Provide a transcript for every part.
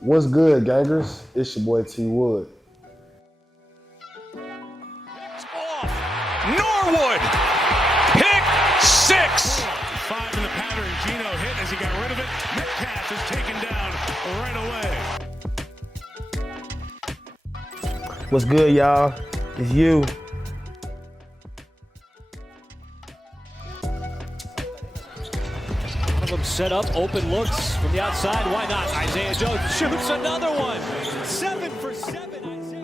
What's good, gangers? It's your boy T Wood. It's off. Norwood. Pick six. 5 in the pattern. Gino hit as he got rid of it. Metcalf is taken down right away. What's good, y'all? It's you. One of them set up, open looks from the outside. Why not? Isaiah Jones shoots another one. 7 for 7, Isaiah.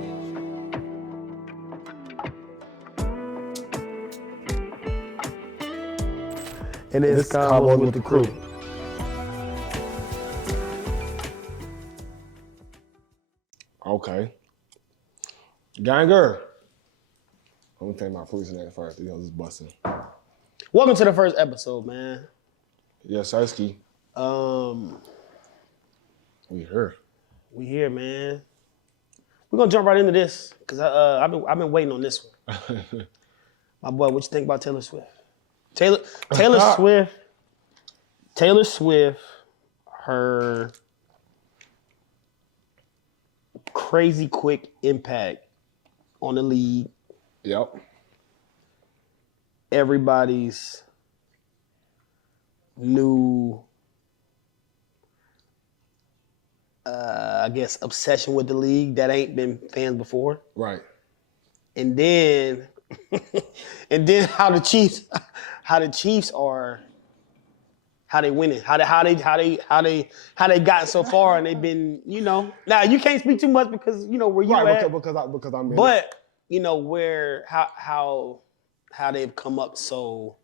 And it's Cowboys with the crew. Okay. Ganger. I'm gonna take my fruits in that first. Just busting. Welcome to the first episode, man. Yes, Sirski. We here. We here, man. We're gonna jump right into this because I've been waiting on this one. My boy, what you think about Taylor Swift? Taylor Swift, her crazy quick impact on the league. Yep. Everybody's new, I guess, obsession with the league that ain't been fans before. Right. And then, how the Chiefs are, how they winning, how they gotten so far, and they've been, Now you can't speak too much because where you Right, at, because I'm in but where how they've come up so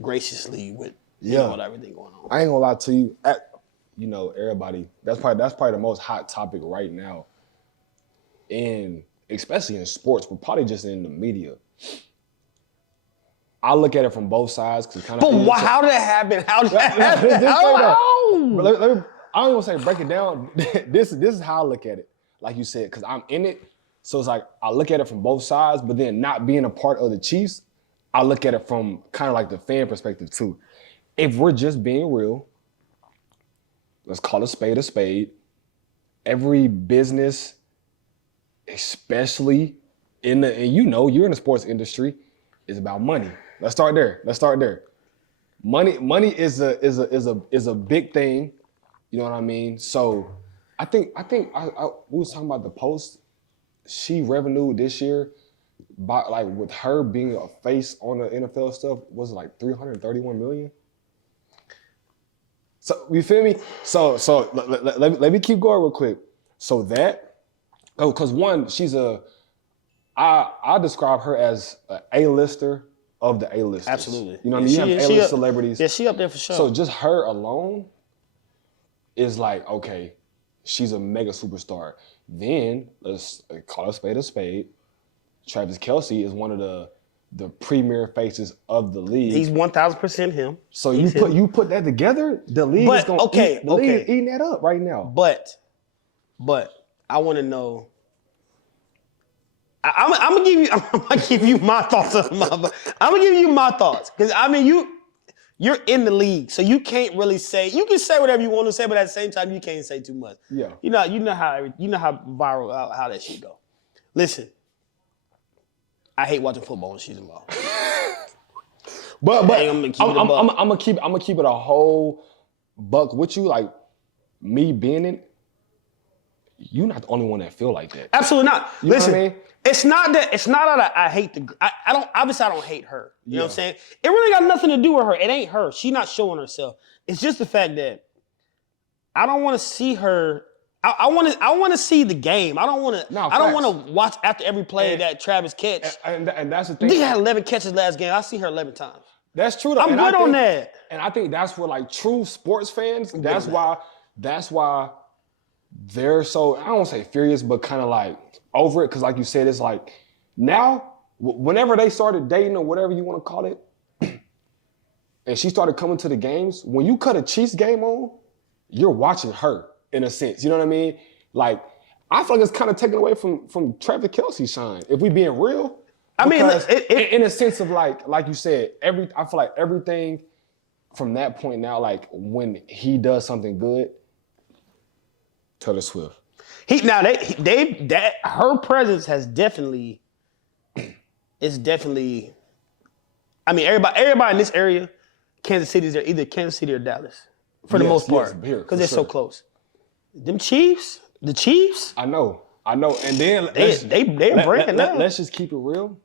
graciously with with everything going on. I ain't gonna lie to you. Everybody. That's probably the most hot topic right now, and especially in sports, but probably just in the media. I look at it from both sides because kind of. But how did that happen? How did that happen? I don't even say break it down. This is how I look at it. Like you said, because I'm in it, so it's like I look at it from both sides. But then not being a part of the Chiefs, I look at it from kind of like the fan perspective too. If we're just being real, let's call a spade a spade. Every business, especially you're in the sports industry, is about money. Let's start there. Money is a big thing. You know what I mean? So I think we was talking about the Post. She revenue this year by like with her being a face on the NFL stuff was like $331 million. So you feel me? So let me keep going real quick. So because one, I describe her as an A-lister of the A-listers. Absolutely. You know what I mean? You have A-list celebrities. Yeah, she up there for sure. So just her alone is like, okay, she's a mega superstar. Then let's call a spade a spade. Travis Kelce is one of the premier faces of the league. He's 1,000% him. So you put that together, the league is going to league is eating that up right now. But I want to know. I'm gonna give you my thoughts. I'm gonna give you my thoughts because you're in the league, so you can't really say. You can say whatever you want to say, but at the same time, you can't say too much. Yeah. You know how viral how that shit go. Listen, I hate watching football when she's involved. But I'm gonna keep it a whole buck with you. Like me being in, you're not the only one that feel like that. Absolutely not. You know Listen, what I mean? It's not that I hate I don't hate her. You know what I'm saying? It really got nothing to do with her. It ain't her. She's not showing herself. It's just the fact that I don't want to see her. I want to see the game. I don't want to watch after every play that Travis catch. And that's the thing. He had 11 catches last game. I see her 11 times. That's true though. I'm good on that. And I think that's where like true sports fans, that's why they're so, I don't want to say furious, but kind of like over it. Because like you said, it's like now, whenever they started dating or whatever you want to call it, and she started coming to the games, when you cut a Chiefs game on, you're watching her in a sense. You know what I mean? Like, I feel like it's kind of taken away from Travis Kelce's shine. If we being real. I mean, in a sense of like you said, I feel like everything from that point now, like when he does something good, Taylor Swift. Her presence has definitely. It's definitely. I mean, everybody in this area, Kansas City's there, either Kansas City or Dallas, for the most part, because they're so close. The Chiefs. I know, and then they're breaking up. Let's just keep it real.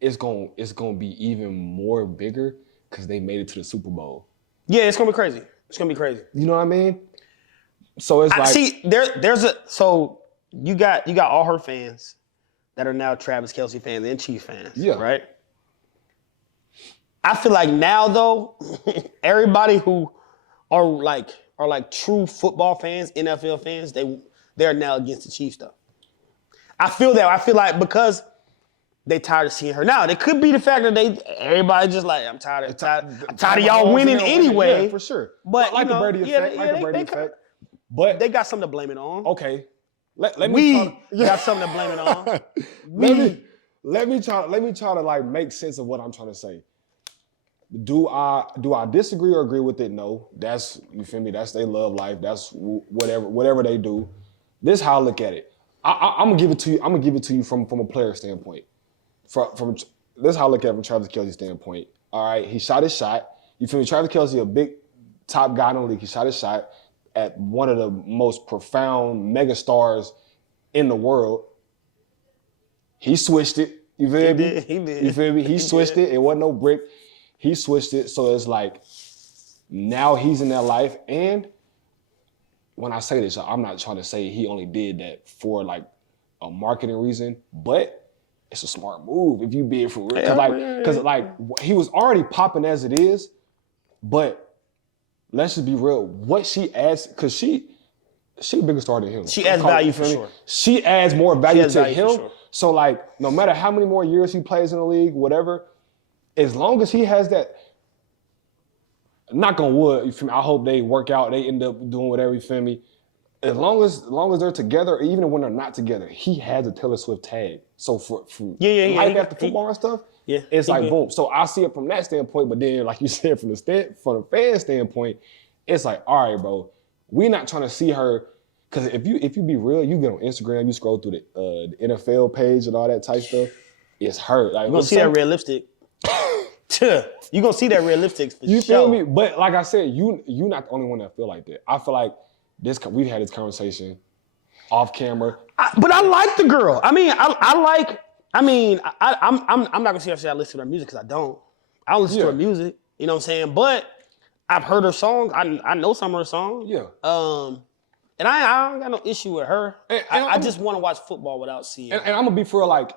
It's gonna be even more bigger because they made it to the Super Bowl. Yeah, it's gonna be crazy. You know what I mean? So it's so you got all her fans that are now Travis Kelce fans and Chiefs fans. Yeah. Right? I feel like now though, everybody who are like true football fans, NFL fans, they're now against the Chiefs though. I feel that. I feel like because they tired of seeing her. Now, it could be the fact that everybody just like, I'm tired of y'all winning anyway. Yeah, for sure. But like the Brady effect. But they got something to blame it on. Okay. We got something to blame it on. Let me try to like make sense of what I'm trying to say. Do I disagree or agree with it? No. That's, you feel me? That's their love life. That's whatever they do. This is how I look at it. I'm gonna give it to you. I'm gonna give it to you from a player standpoint. From this is how I look at it from Travis Kelce's standpoint. All right, he shot his shot. You feel me? Travis Kelce, a big top guy in the league. He shot his shot at one of the most profound mega stars in the world. He switched it. You feel me? He did. You feel me? He switched it. It wasn't no brick. He switched it. So it's like now he's in that life. And when I say this, I'm not trying to say he only did that for like a marketing reason, but it's a smart move if you be it for real. Because he was already popping as it is, but let's just be real. What she adds, because she a bigger star than him. She adds value for sure. She adds more value to him. For sure. So like, no matter how many more years he plays in the league, whatever, as long as he has that, knock on wood, you feel me? I hope they work out, they end up doing whatever, you feel me? As long as they're together, even when they're not together, he has a Taylor Swift tag. So for life after football and stuff, it's like boom. So I see it from that standpoint, but then like you said, from the fan standpoint, it's like, all right, bro, we're not trying to see her. Because if you be real, you get on Instagram, you scroll through the NFL page and all that type stuff, it's her. Like, you're gonna see that red lipstick. You're gonna see that red lipstick for sure. You feel me? But like I said, you not the only one that feel like that. I feel like we've had this conversation off camera. But I like the girl. I mean, I'm not gonna say I listen to her music because I don't. I don't listen to her music. You know what I'm saying? But I've heard her songs. I know some of her songs. Yeah. And I don't got no issue with her. I just want to watch football without seeing. And I'm gonna be for real, like,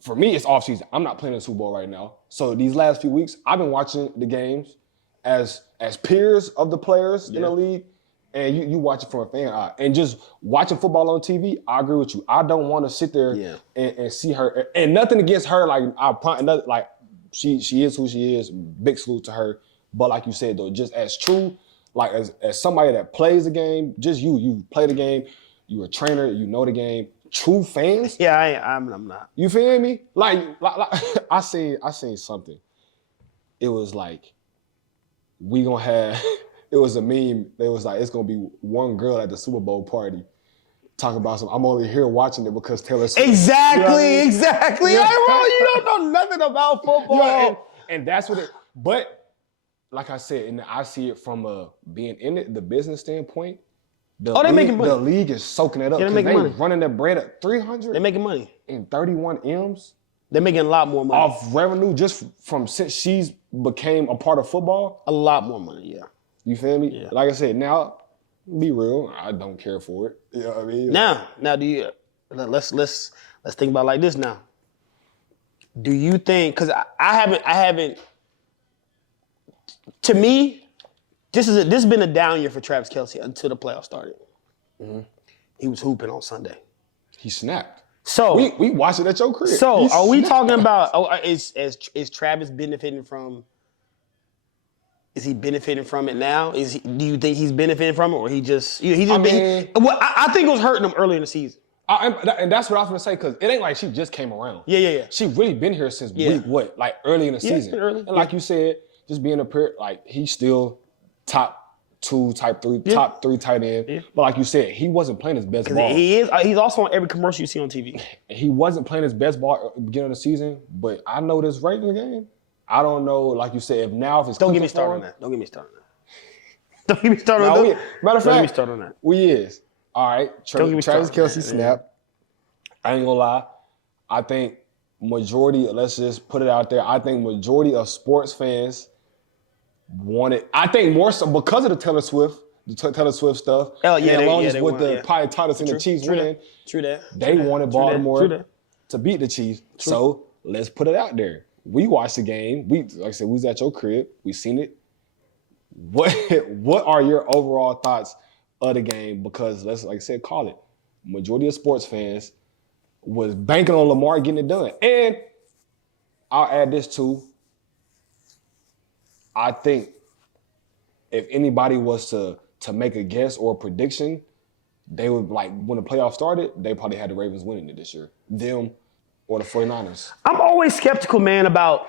for me, it's off season. I'm not playing in the Super Bowl right now. So these last few weeks, I've been watching the games as peers of the players in the league, and you watch it from a fan eye. And just watching football on TV, I agree with you. I don't want to sit there and see her. And nothing against her. Like she is who she is. Big salute to her. But like you said though, just as true, like as somebody that plays the game, just you play the game. You're a trainer. You know the game. True fans. Yeah, I'm not. You feel me? Like I seen something. It was like, we gonna have, it was a meme. It was like, it's gonna be one girl at the Super Bowl party talking about I'm only here watching it because Taylor Swift. Exactly, you know what I mean? exactly. Yeah. Like, bro, you don't know nothing about football. Yeah, and that's what it, but like I said, and I see it from being in it, the business standpoint. They making money. The league is soaking it up. Yeah, they making money. Running their bread at 300. They're making money. And 31 M's. They're making a lot more money. Off revenue just from since she's became a part of football. A lot more money, yeah. You feel me? Yeah. Like I said, now, be real, I don't care for it. You know what I mean? Now do you let's think about it like this now. Do you think, because I haven't to me, this has been a down year for Travis Kelce until the playoffs started. Mm-hmm. He was hooping on Sunday. He snapped. So we watched it at your crib. So are we talking about? Is Travis benefiting from? Is he benefiting from it now? Do you think he's benefiting from it, or he just? I think it was hurting him early in the season. And that's what I was gonna say, because it ain't like she just came around. Yeah. She really been here since week early in the season. Early. And like you said, just being a peer, like he's still top top three tight end. Yeah. But like you said, he wasn't playing his best ball. He's also on every commercial you see on TV. He wasn't playing his best ball at the beginning of the season, but I know this Ravens game. I don't know, like you said, if it's Don't get me started on that. Don't get me started on that. Don't get me started on that. Matter of fact, don't get me started on that. We is. All right, Travis Kelce snap. I ain't gonna lie. I think let's just put it out there, I think majority of sports fans wanted, I think more so because of the Taylor Swift stuff. Oh, yeah, and along with the Pie Titus and the Chiefs winning. True that. They wanted Baltimore to beat the Chiefs. So let's put it out there. We watched the game. Like I said, we was at your crib. We seen it. What are your overall thoughts of the game? Because like I said, call it. Majority of sports fans was banking on Lamar getting it done. And I'll add this too. I think if anybody was to make a guess or a prediction, they would, like, when the playoffs started, they probably had the Ravens winning it this year. Them or the 49ers. I'm always skeptical, man, about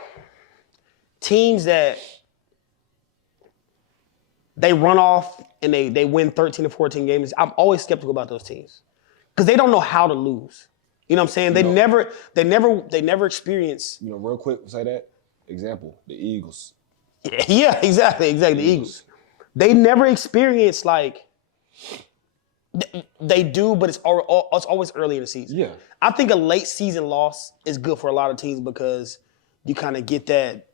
teams that they run off and they win 13 to 14 games. I'm always skeptical about those teams because they don't know how to lose. You know what I'm saying? They never experience. You know, real quick, say that example: the Eagles. Yeah, exactly. The Eagles. They never experience like they do, but it's always early in the season. Yeah, I think a late season loss is good for a lot of teams because you kind of get that.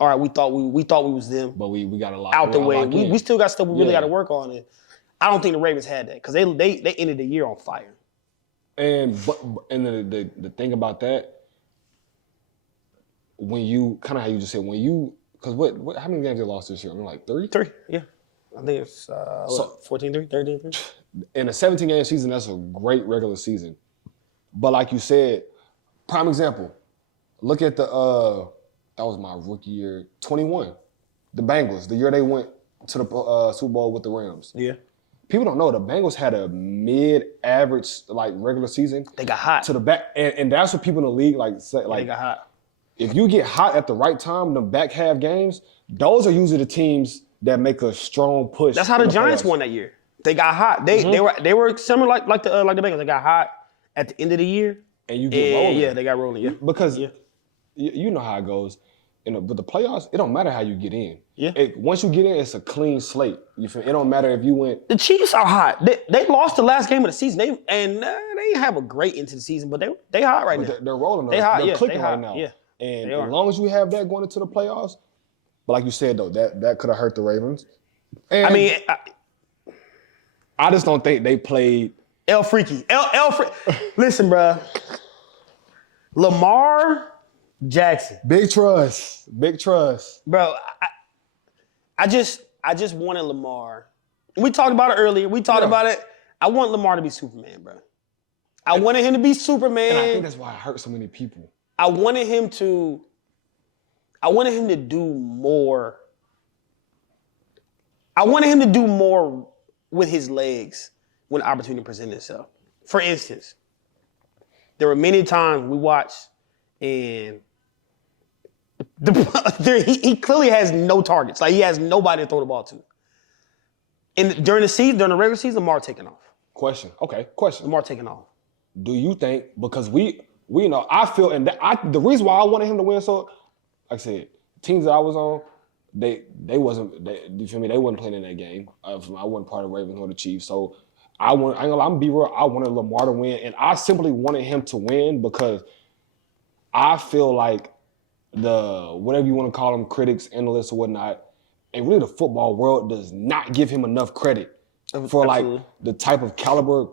All right, we thought we was them, but we got a lot out the way. We still got stuff we really got to work on, and I don't think the Ravens had that because they ended the year on fire. And the thing about that, when you kind of how you just said because what how many games they lost this year? I mean, like 3? 3, yeah. I think it's 14-3, 13-3. In a 17-game season, that's a great regular season. But like you said, prime example, look at that was my rookie year, 21. The Bengals, the year they went to the Super Bowl with the Rams. Yeah. People don't know the Bengals had a mid-average like regular season. They got hot to the back, and that's what people in the league like say. Like, they got hot. If you get hot at the right time, the back half games, those are usually the teams that make a strong push. That's how the Giants won that year. They got hot. They were similar like the Bengals. They got hot at the end of the year, and you get rolling. Yeah, they got rolling. Yeah, because you know how it goes. But the playoffs, it don't matter how you get in. Yeah. Once you get in, it's a clean slate. You feel? It don't matter if you went. The Chiefs are hot. They lost the last game of the season. They didn't have a great into the season, but they hot right now. They're rolling. They hot. They're clicking they hot, right now. Yeah. And as long as you have that going into the playoffs, but like you said though, that could have hurt the Ravens. And I mean, I just don't think they played. El Freaky. Listen, bro. Lamar Jackson. Big trust. Bro, I just wanted Lamar. We talked about it earlier. We talked about it. I want Lamar to be Superman, bro. I wanted him to be Superman. And I think that's why it hurt so many people. I wanted him to do more. I wanted him to do more with his legs when the opportunity presented itself. For instance, there were many times we watched and he clearly has no targets. Like, he has nobody to throw the ball to. And during the regular season, Lamar taking off. Question. Lamar taking off. Do you think, because we know, I feel, and the reason why I wanted him to win, so, like I said, teams that I was on, you feel me? They wasn't playing in that game. I wasn't part of the Ravens or the Chiefs, so I'm gonna be real. I wanted Lamar to win, and I simply wanted him to win because I feel like whatever you want to call them, critics, analysts, or whatnot, and really the football world does not give him enough credit for like the type of caliber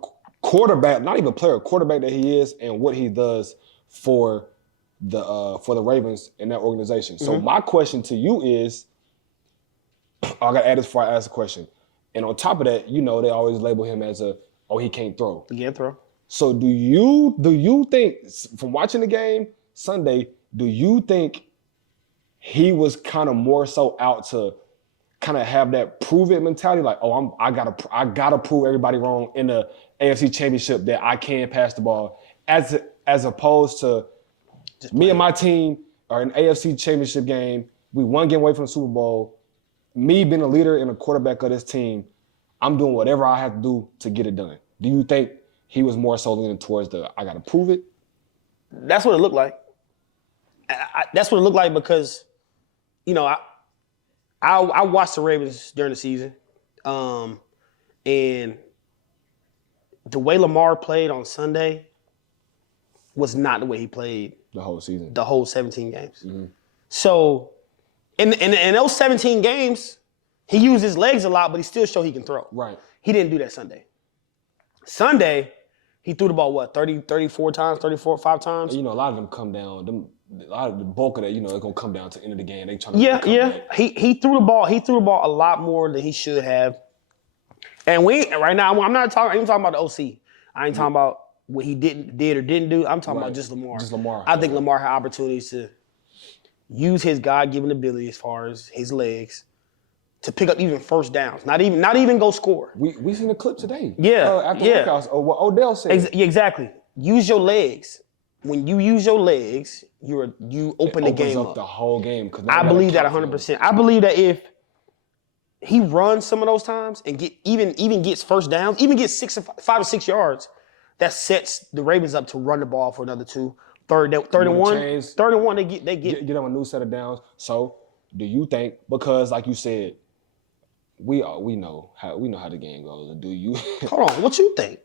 quarterback, not even player, quarterback that he is, and what he does for the Ravens and that organization. So my question to you is, I gotta add this before I ask the question. And on top of that, you know, they always label him as he can't throw. He can't throw. So do you think, from watching the game Sunday, do you think he was kind of more so out to kind of have that prove it mentality, like, I gotta prove everybody wrong in the AFC Championship that I can pass the ball, as opposed to me and my team are in AFC Championship game. We one game away from the Super Bowl. me being a leader and a quarterback of this team, I'm doing whatever I have to do to get it done. Do you think he was more so leaning towards I got to prove it? That's what it looked like. That's what it looked like because, I watched the Ravens during the season, and the way Lamar played on Sunday was not the way he played The whole season. the whole 17 games. Mm-hmm. So, in those 17 games, he used his legs a lot, but he still showed he can throw. Right. He didn't do that Sunday. Sunday, he threw the ball, 34 times, 5 times? A lot of them come down. A lot of the bulk of that, it's going to come down to the end of the game. They trying to Yeah. He threw the ball. He threw the ball a lot more than he should have. And right now, I'm not talking. I ain't talking about the OC. I ain't talking about what he did or didn't do. I'm talking about just Lamar. Just Lamar. I think Lamar had opportunities to use his God-given ability as far as his legs to pick up even first downs. Not even go score. We seen a clip today. Yeah. After workouts, or what Odell said. Exactly. Use your legs. When you use your legs, you open the game up. The whole game. I believe that 100%. I believe that if he runs some of those times and even gets first downs, even gets 5 or 6 yards, that sets the Ravens up to run the ball for another 2. Third and one, they get them a new set of downs. So, do you think, because like you said, we know how the game goes. Do you? Hold on. What you think?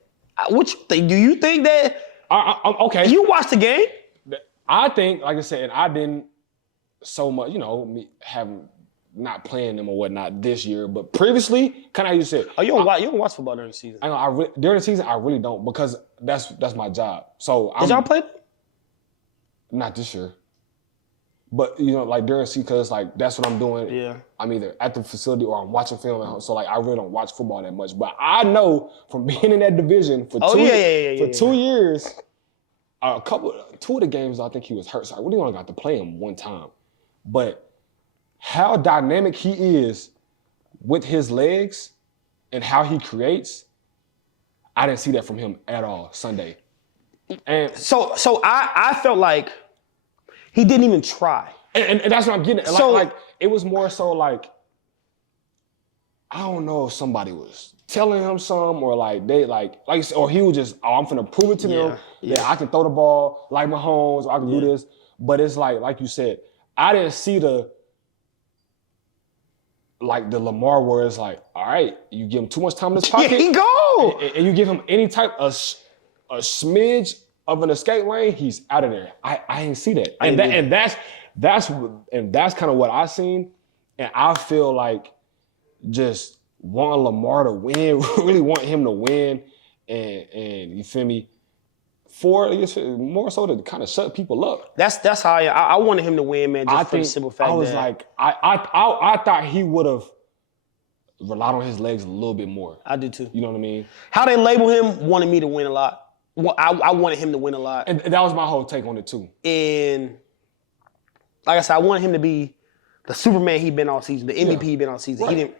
Do you think that? Okay. You watched the game? I think, like I said, and I didn't so much. Me having not playing them or whatnot this year, but previously, kind of how you said. Oh, you don't watch football during the season? I know. During the season, I really don't because that's my job. So did y'all play? Not this year. But, like during season, because like that's what I'm doing. Yeah. I'm either at the facility or I'm watching film at home. So like I really don't watch football that much. But I know from being in that division for 2 years, two of the games I think he was hurt. So I really only got to play him one time. But how dynamic he is with his legs and how he creates, I didn't see that from him at all Sunday. And so I felt like he didn't even try. And that's what I'm getting at. So, like it was more so like, I don't know if somebody was telling him something or like they or he was just, I'm finna prove it to them that I can throw the ball like Mahomes or I can do this. But it's like you said, I didn't see the Lamar where it's like, all right, you give him too much time in his pocket. Here he go. And you give him any type of a smidge of an escape lane, he's out of there. I ain't see that. And that's kind of what I seen. And I feel like just want Lamar to win, really want him to win, and you feel me, more so to kind of shut people up. That's how I wanted him to win, man. Just for the simple fact I was like, I thought he would have relied on his legs a little bit more. I did too. You know what I mean? How they label him wanted me to win a lot. I wanted him to win a lot. And that was my whole take on it too. And like I said, I wanted him to be the Superman he'd been all season, the MVP he'd been all season. Right.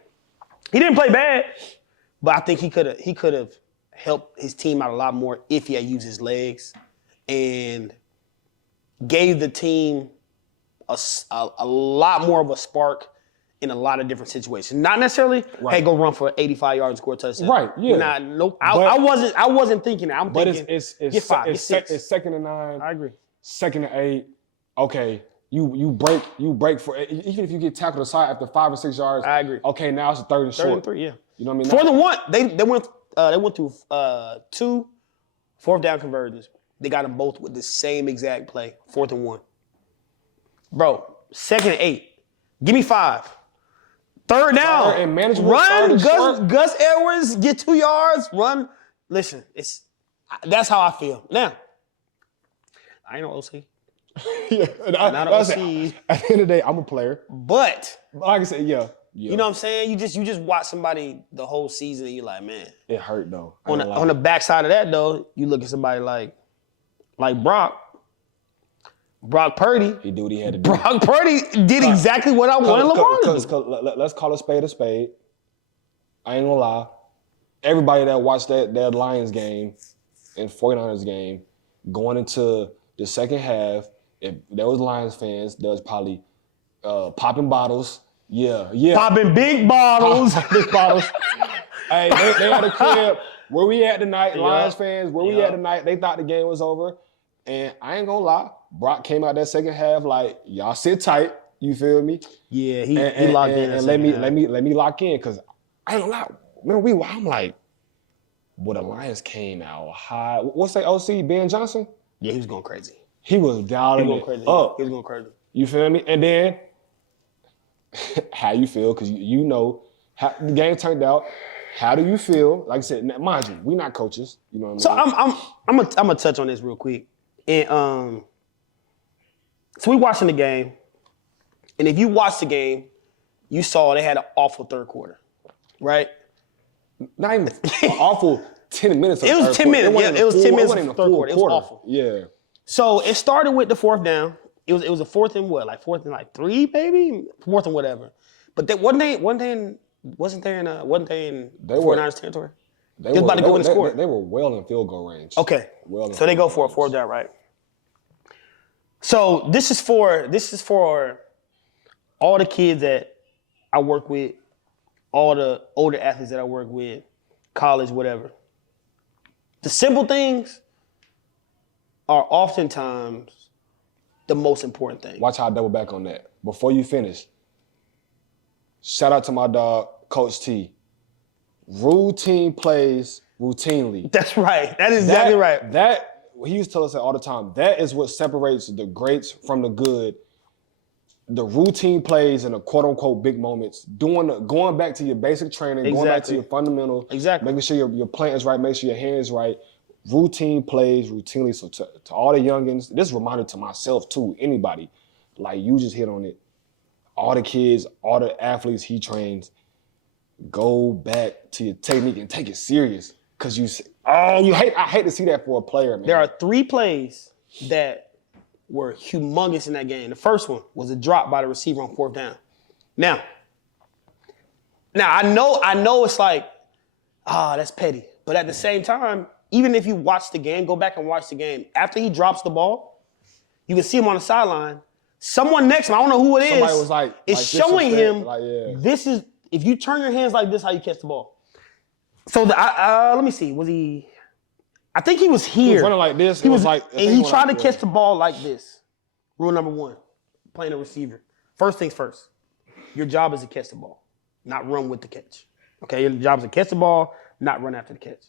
He didn't play bad, but I think he could have helped his team out a lot more if he had used his legs and gave the team a lot more of a spark in a lot of different situations. Not necessarily, hey, go run for 85 yards and score a touchdown. Right, yeah. I wasn't thinking that. I'm thinking, it's get 5, get 6. It's 2nd and 9. I agree. 2nd and 8. Okay, you break for even if you get tackled aside after 5 or 6 yards. I agree. Okay, now it's a 3rd and short. 3rd and 3, yeah. You know what I mean? 4th and 1. They went through 2 4th down conversions. They got them both with the same exact play. 4th and 1. Bro, 2nd and 8. Give me 5. 3rd down. And manageable. Run, Gus Edwards, get 2 yards, run. Listen, that's how I feel. Now, I ain't no OC. Not an OC. At the end of the day, I'm a player. But like I said, yeah. You know what I'm saying? You just watch somebody the whole season and you're like, man. It hurt though. On the backside of that though, you look at somebody like Brock. Brock Purdy. He did what he had to do. Brock Purdy did exactly what I wanted Lamar to do. Let's call a spade a spade. I ain't gonna lie. Everybody that watched that Lions game and 49ers game, going into the second half, if there was Lions fans, there was probably popping bottles Yeah. Popping big bottles. Big bottles. Hey, they had a crib where we at tonight, Yeah. Lions fans, where we Yeah. at tonight. They thought the game was over. And I ain't gonna lie, Brock came out that second half like, y'all sit tight, you feel me? Yeah, he locked in. And let me lock in, because I ain't gonna lie. Remember I'm like, well, the Lions came out high. What's that OC, Ben Johnson? Yeah, he was going crazy. He was dialing it up. He was going crazy. You feel me? And then, how you feel, because you know how the game turned out. How do you feel? Like I said, mind you, we're not coaches. You know what I mean? So I'm gonna touch on this real quick. And so we watching the game, and if you watch the game, you saw they had an awful third quarter, right? Not even an awful 10 minutes. It was 10 minutes. Yeah, it was 10 minutes of the third quarter. It was awful. Yeah. So it started with the fourth down. It was a fourth and what? Like fourth and like 3, maybe? Fourth and whatever. But wasn't they in 49ers territory? They was about to go and score. They were well in field goal range. Okay. So they go for a fourth down, right? So this is for all the kids that I work with, all the older athletes that I work with, college, whatever. The simple things are oftentimes the most important thing. Watch how I double back on that. Before you finish, shout out to my dog, Coach T. Routine plays routinely. That's right. That is exactly right. That he used to tell us that all the time. That is what separates the greats from the good. The routine plays and the quote unquote big moments. Going back to your basic training, going back to your fundamental. Exactly. Making sure your plant is right, make sure your hand's right. Routine plays routinely. So to all the youngins, this is a reminder to myself too, anybody. Like you just hit on it. All the kids, all the athletes he trains, go back to your technique and take it serious. Cause I hate to see that for a player, man. There are 3 plays that were humongous in that game. The first one was a drop by the receiver on fourth down. Now I know it's like, that's petty. But at the same time, even if you watch the game, go back and watch the game. After he drops the ball, you can see him on the sideline. Someone next to him, I don't know who it is, somebody was like, is showing him, this is, if you turn your hands like this, how you catch the ball. So let me see, was he, I think he was here. He was running like this. He tried to catch the ball like this. Rule number 1, playing a receiver. First things first, your job is to catch the ball, not run with the catch. Okay, your job is to catch the ball, not run after the catch.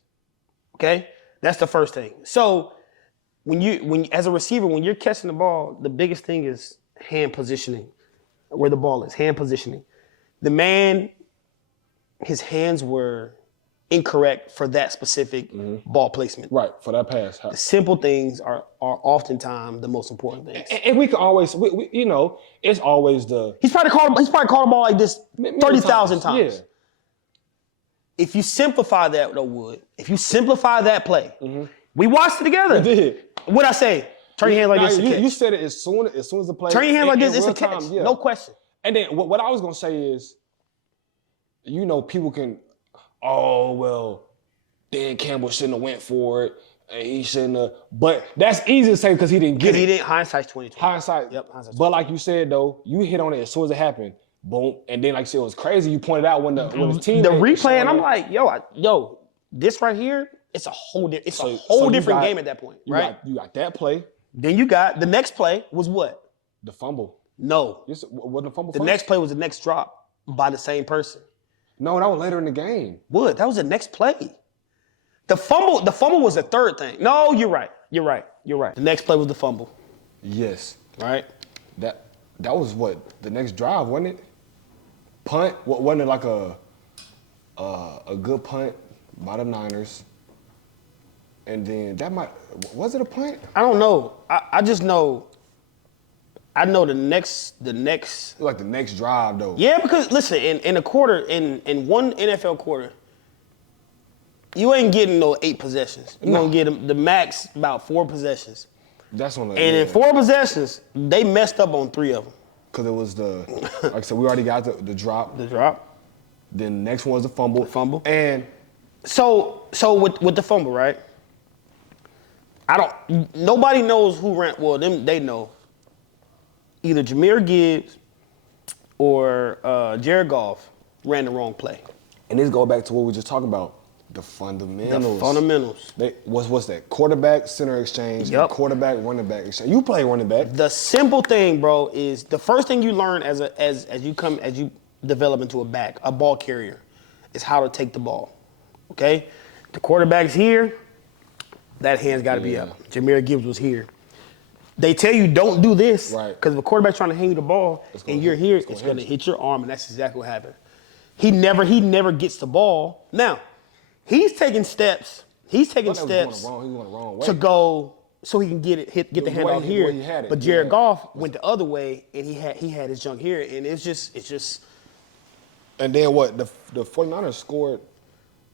Okay, that's the first thing. So when as a receiver, when you're catching the ball, the biggest thing is hand positioning, where the ball is, hand positioning. The man, his hands were incorrect for that specific ball placement. Right, for that pass. The simple things are oftentimes the most important things. And we can always, it's always the... He's probably called a ball like this 30,000 times. Yeah. If you simplify that, though, Wood, if you simplify that play, we watched it together. We did. What'd I say? Turn your hand like this. You said it as soon as the play. Turn your hand like this. It's a catch. Yeah. No question. And then what I was gonna say is, people can, Dan Campbell shouldn't have went for it. And he shouldn't have. But that's easy to say because he didn't get it. He didn't. Hindsight's 20/20. Hindsight. Yep. Hindsight's 20/20. But like you said though, you hit on it as soon as it happened. Boom. And then like you said, it was crazy. You pointed out when his team. The replay, and I'm like, yo, this right here, it's a whole different game at that point, right? You got that play. Then you got the next play was what? The fumble. No. Wasn't the fumble The first? next play was the next drop by the same person. No, that was later in the game. Wood, that was the next play. The fumble was the third thing. No, you're right. The next play was the fumble. Yes. Right? That was what? The next drive, wasn't it? Punt? Wasn't it like a good punt by the Niners? And then was it a punt? I don't know. I just know. I know the next. Like the next drive though. Yeah, because listen, in a quarter, in one NFL quarter, you ain't getting no 8 possessions. You're gonna get the max about 4 possessions. That's one. In 4 possessions, they messed up on 3 of them. Because it was like I said, we already got the drop. The drop. Then the next one was the fumble. And so with the fumble, right? Nobody knows who ran. Well, they know. Either Jahmyr Gibbs or Jared Goff ran the wrong play. And this go back to what we were just talking about. The fundamentals. The fundamentals. What's that? Quarterback, center exchange, Yep. quarterback, running back exchange. You play running back. The simple thing, bro, is the first thing you learn as you develop into a ball carrier, is how to take the ball. Okay? The quarterback's here, that hand's got to be up. Jahmyr Gibbs was here. They tell you don't do this, Right. because if a quarterback's trying to hand you the ball and you're here, it's going to hit your arm, and that's exactly what happened. He never gets the ball. Now, he's taking steps. He's taking steps He went the wrong way. to go so he can get the The hand way off he here. had it, But Jared yeah. Goff went the other way, and he had his junk here, and it's just And then what? The 49ers scored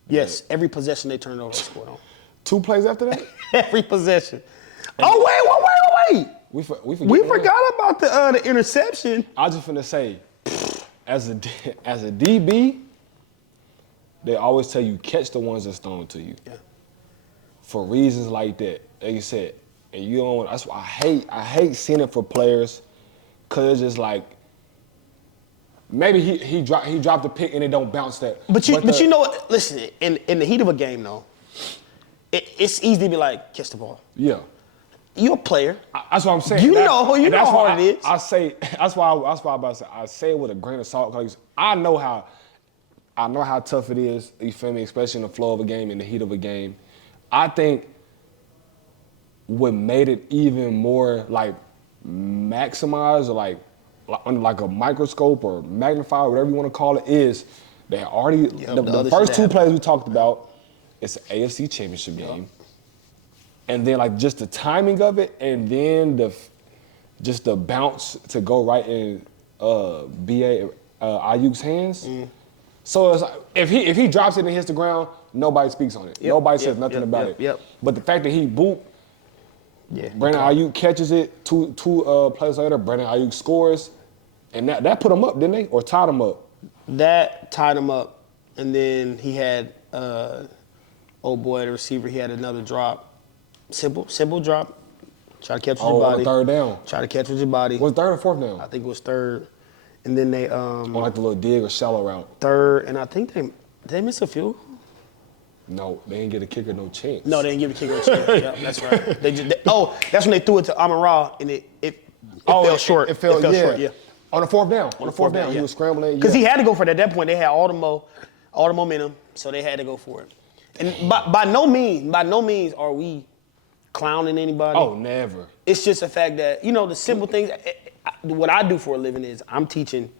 yes. Every possession they turned over, they scored on. 2 plays after that? Every possession. Oh wait! We We forgot about the interception. I just finna say, as a DB, they always tell you catch the ones that's thrown to you. Yeah. For reasons like that, like you said, and you don't. That's why I hate seeing it for players, cause it's just like maybe he dropped the pick and it don't bounce that. But you know what? Listen, in the heat of a game though, it's easy to be like catch the ball. Yeah. You're a player. That's what I'm saying. You That's know why how hard it is. I say that's why I'm about to say I say it with a grain of salt because I know how tough it is. You feel me? Especially in the flow of a game, in the heat of a game. I think what made it even more like maximized or like under like a microscope or magnified, whatever you want to call it, is they already the first 2 plays we talked about. It's an AFC Championship game. And then like just the timing of it, and then the bounce to go right in Ayuk's hands. So it's like, if he drops it and hits the ground, nobody speaks on it. Nobody says nothing about it. But the fact that he booped, Brandon Ayuk catches it. Two plays later, Brandon Ayuk scores, and that put him up, didn't they? Or tied him up? That tied him up, and then he had the receiver. He had another drop. Simple drop. Try to catch with your body. On 3rd down. Try to catch with your body. Was 3rd or 4th down? I think it was 3rd. And then they On like the little dig or shallow route. 3rd, and I think they missed a field. No, they didn't get a kicker no chance. No, they didn't give the kicker a chance. Yeah, that's right. That's when they threw it to Amon-Ra, and it fell short. It fell short. Yeah. On the 4th down. On the 4th down, he was scrambling. Because he had to go for it at that point. They had all the momentum, so they had to go for it. And by no means are we clowning anybody. Oh, never. It's just the fact that, the simple things. What I do for a living is I'm teaching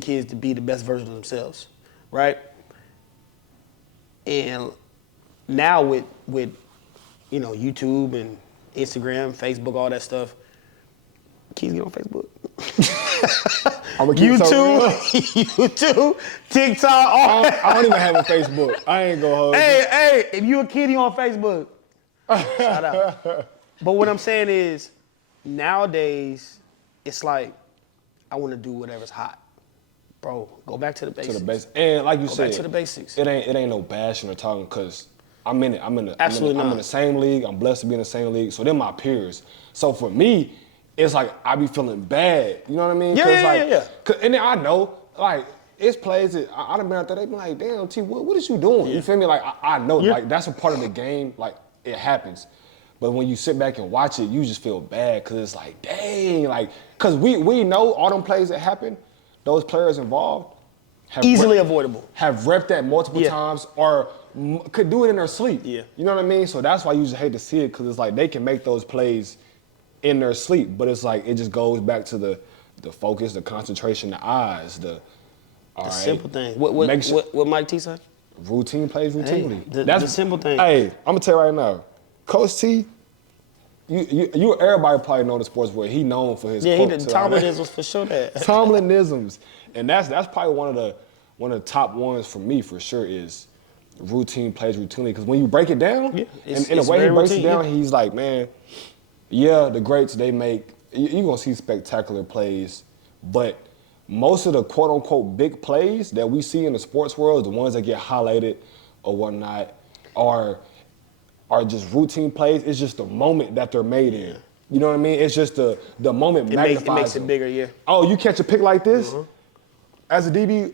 kids to be the best version of themselves, right? And now with YouTube and Instagram, Facebook, all that stuff, kids get on Facebook. YouTube, TikTok. I don't even have a Facebook. I ain't gonna hold you. Hey, if you a kid, you on Facebook. Shout out. But what I'm saying is, nowadays, it's like, I want to do whatever's hot. Bro, go back to the basics. To the basics. And like you Go said, back to the basics. It ain't no bashing or talking because I'm in it. I'm in Absolutely the same league. I'm blessed to be in the same league. So they're my peers. So for me, it's like I be feeling bad. You know what I mean? Yeah. And then I know, like, it's plays that I done been out there, they be like, damn, T, what is you doing? You feel me? Like, I know, like, that's a part of the game. Like, it happens. But when you sit back and watch it, you just feel bad because it's like, dang, like, because we know all them plays that happen, those players involved have Easily avoidable. Have repped that multiple times or could do it in their sleep. Yeah. You know what I mean? So that's why you just hate to see it because it's like they can make those plays in their sleep, but it's like it just goes back to the focus, the concentration, the eyes, the simple thing. What Mike T said? Routine plays routinely. Hey, the simple thing. Hey, I'm gonna tell you right now, Coach T, you everybody probably know the sports boy. He known for his quotes. Tomlinisms was for sure that. Tomlinisms, and that's probably one of the top ones for me for sure is routine plays routinely because when you break it down, and in the way he breaks it down, he's like, man. Yeah, the greats, they make, you're going to see spectacular plays, but most of the quote-unquote big plays that we see in the sports world, the ones that get highlighted or whatnot, are just routine plays. It's just the moment that they're made in. You know what I mean? It's just the moment magnifies It makes it them. bigger, yeah. Oh, you catch a pick like this? As a DB,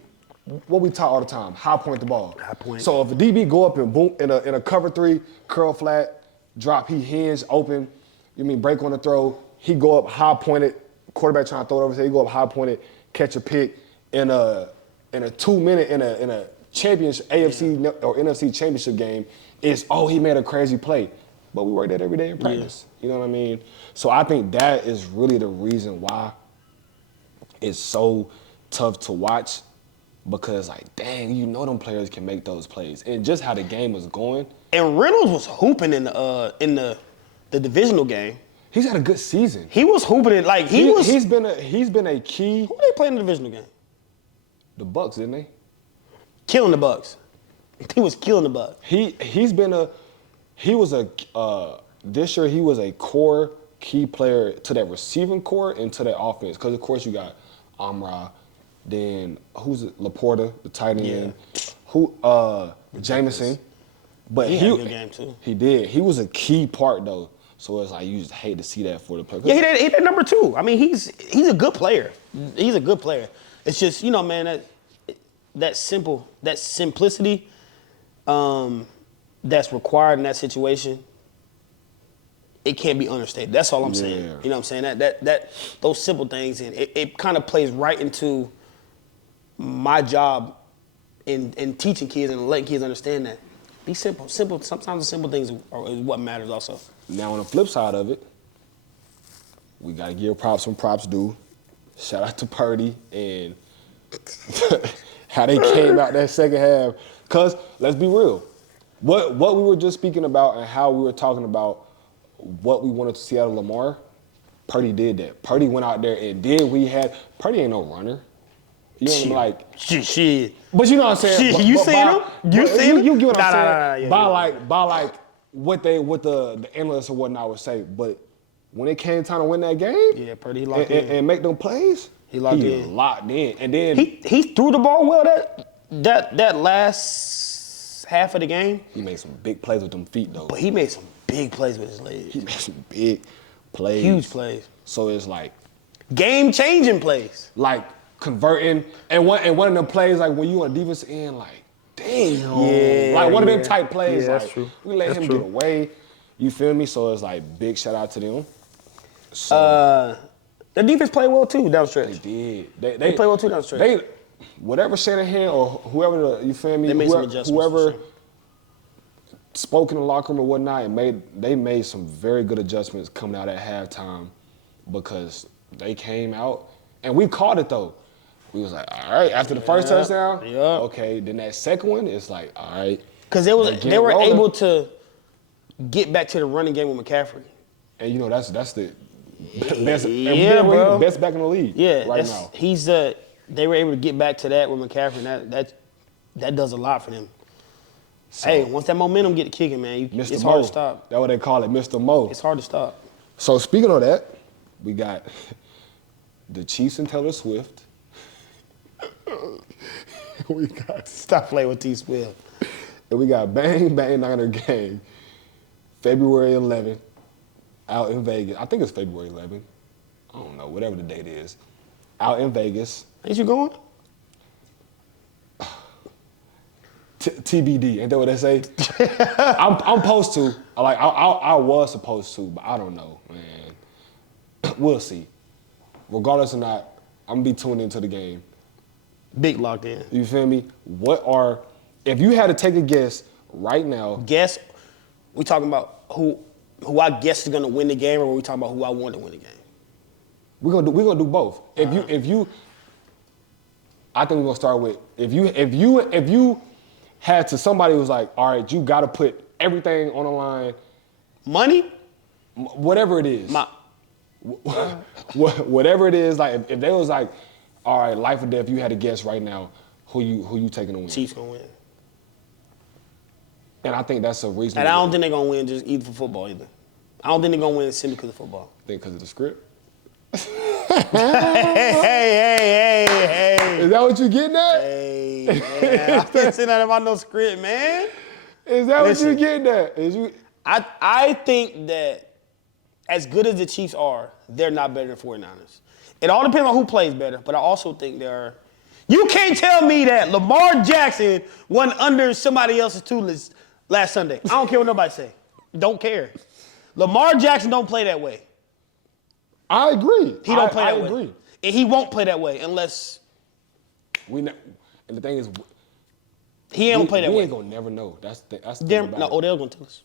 what we taught all the time, high point the ball. High point. So if a DB go up and boom in a cover 3, curl flat, drop, he hinge open, break on the throw, he go up high pointed, quarterback trying to throw it over, so he go up high pointed, catch a pick in a 2-minute in a championship AFC or NFC Championship game, it's he made a crazy play. But we work that every day in practice. You know what I mean? So I think that is really the reason why it's so tough to watch, because like, dang, them players can make those plays. And just how the game was going. And Reynolds was hooping in the divisional game. He's had a good season. He was hooping it like He's been a key. Who they play in the divisional game? The Bucks, didn't they? Killing the Bucks. He was killing the Bucks. This year he was a core key player to that receiving core and to that offense. Because of course you got Amra, then who's it? Laporta, the tight end. Jameson. But he had a good game too. He did. He was a key part though. So it's like you just hate to see that for the player. Yeah, he did number 2. I mean, he's a good player. He's a good player. It's just, man, that simplicity that's required in that situation, it can't be understated. That's all I'm saying. You know what I'm saying? That those simple things, and it kind of plays right into my job in teaching kids and letting kids understand that. Be simple. Sometimes the simple things is what matters also. Now on the flip side of it, we gotta give props when props due. Shout out to Purdy and how they came out that second half. Cause let's be real, what we were just speaking about and how we were talking about what we wanted to see out of Lamar, Purdy did that. Purdy went out there and did what he had. Purdy ain't no runner. You know what I mean? Like shit. But you know what I'm saying? Shit, you seen him? You seen him? You get what I'm saying? Nah, by like what the analysts or whatnot would say. But when it came time to win that game, yeah, Purdy locked in and make them plays, he locked in. And then he threw the ball well that last half of the game. He made some big plays with them feet though. But he made some big plays with his legs. He made some big plays. Huge plays. So it's like game-changing plays. Like converting and one of them plays like when you on the defense end, like damn, like one of them type plays. Yeah, like that's true. we let him get away. You feel me? So it's like big shout out to them. So the defense played well too down the stretch. they did. They played well too down the stretch. Whatever Shanahan or whoever you feel me, They made some adjustments whoever for sure. spoke in the locker room or whatnot, and they made some very good adjustments coming out at halftime because they came out and we caught it though. We was like, all right, after the first touchdown, okay. Then that second one, it's like, all right. Because they were able to get back to the running game with McCaffrey. And that's the best. Yeah, and bro. the best back in the league. Yeah, right now. They were able to get back to that with McCaffrey. And that does a lot for them. So, hey, once that momentum get to kicking, man, Mr. it's Mo, hard to stop. That's what they call it, Mr. Mo. It's hard to stop. So speaking of that, we got the Chiefs and Taylor Swift. We got Stop playing with T. Swift. And we got Bang Bang Niner game, February 11th, out in Vegas. I think it's February 11th. I don't know, whatever the date is. Out in Vegas. Ain't you going? TBD, ain't that what they say? I'm supposed to. I was supposed to, but I don't know, man. We'll see. Regardless or not, I'm gonna be tuned into the game. Big locked in. You feel me? If you had to take a guess right now. Guess, we talking about who I guess is gonna win the game, or we talking about who I want to win the game? We're gonna do both. If you, I think we're gonna start with if you had to somebody who was like, all right, you gotta put everything on the line. Money? Whatever it is. Whatever it is, like if they was like, all right, life or death, you had to guess right now, who you taking to win? Chiefs gonna win. And I think that's a reason. And I don't think they're gonna win just either for football either. I don't think they're gonna win simply because of football. I think because of the script. Hey. Is that what you getting at? Hey, man. I can't say nothing about no script, man. Is that Listen, what you getting at? I think that as good as the Chiefs are, they're not better than 49ers. It all depends on who plays better, but I also think you can't tell me that Lamar Jackson went under somebody else's tutelage last Sunday. I don't care what nobody say. Don't care. Lamar Jackson don't play that way. I agree. He don't play that way. I agree. And he won't play that way unless And the thing is, he don't play that we way. ain't gonna never know. That's the thing No, about Odell gonna tell us.